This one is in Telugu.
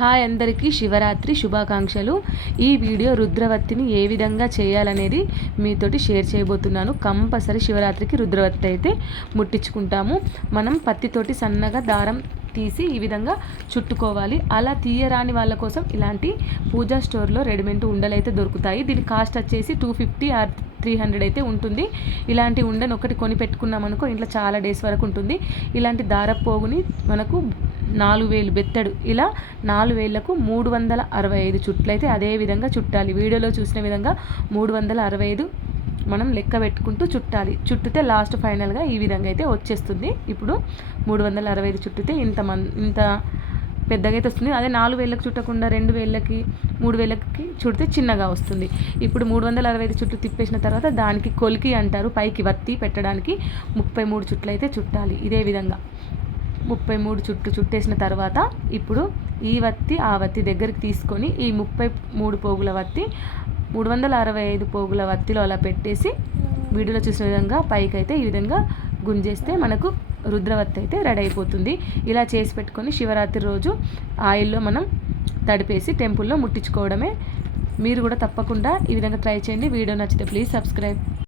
హాయ్ అందరికీ శివరాత్రి శుభాకాంక్షలు. ఈ వీడియో రుద్రవత్తిని ఏ విధంగా చేయాలనేది మీతోటి షేర్ చేయబోతున్నాను. కంపల్సరీ శివరాత్రికి రుద్రవత్తి అయితే ముట్టించుకుంటాము. మనం పత్తితోటి సన్నగా దారం తీసి ఈ విధంగా చుట్టుకోవాలి. అలా తీయరాని వాళ్ళ కోసం ఇలాంటి పూజా స్టోర్లో రెడీమేడ్ ఉండలు అయితే దొరుకుతాయి. దీని కాస్ట్ వచ్చేసి two fifty or three hundred అయితే ఉంటుంది. ఇలాంటి ఉండని ఒకటి కొని పెట్టుకున్నాం అనుకో ఇంట్లో చాలా డేస్ వరకు ఉంటుంది. ఇలాంటి దారపోగుని మనకు నాలుగు వేలు బెత్తడు. ఇలా నాలుగు వేలకు మూడు వందల అరవై ఐదు చుట్లు అయితే అదే విధంగా చుట్టాలి. వీడియోలో చూసిన విధంగా మూడు వందల అరవై ఐదు మనం లెక్క పెట్టుకుంటూ చుట్టాలి. చుట్టితే లాస్ట్ ఫైనల్గా ఈ విధంగా అయితే వచ్చేస్తుంది. ఇప్పుడు మూడు వందల అరవై ఐదు చుట్టితే ఇంత మన్ ఇంత పెద్దగా అయితే వస్తుంది. అదే నాలుగు వేలకు చుట్టకుండా రెండు వేలకి మూడు వేలకి చుడితే చిన్నగా వస్తుంది. ఇప్పుడు మూడు వందల అరవై ఐదు చుట్టూ తిప్పేసిన తర్వాత దానికి కొలికి అంటారు. పైకి వత్తి పెట్టడానికి ముప్పై మూడు చుట్లు అయితే చుట్టాలి. ఇదే విధంగా. ముప్పై మూడు చుట్టూ చుట్టేసిన తర్వాత ఇప్పుడు ఈ వత్తి ఆ వత్తి దగ్గరికి తీసుకొని ఈ ముప్పై మూడు పోగుల వత్తి మూడు వందల అరవై ఐదు పోగుల వత్తిలో అలా పెట్టేసి వీడియోలో చూసిన విధంగా పైకి అయితే ఈ విధంగా గుంజేస్తే మనకు రుద్రవత్తి అయితే రెడీ అయిపోతుంది. ఇలా చేసి పెట్టుకొని శివరాత్రి రోజు ఆయిల్లో మనం తడిపేసి టెంపుల్లో ముట్టించుకోవడమే. మీరు కూడా తప్పకుండా ఈ విధంగా ట్రై చేయండి. వీడియో నచ్చితే ప్లీజ్ సబ్స్క్రైబ్.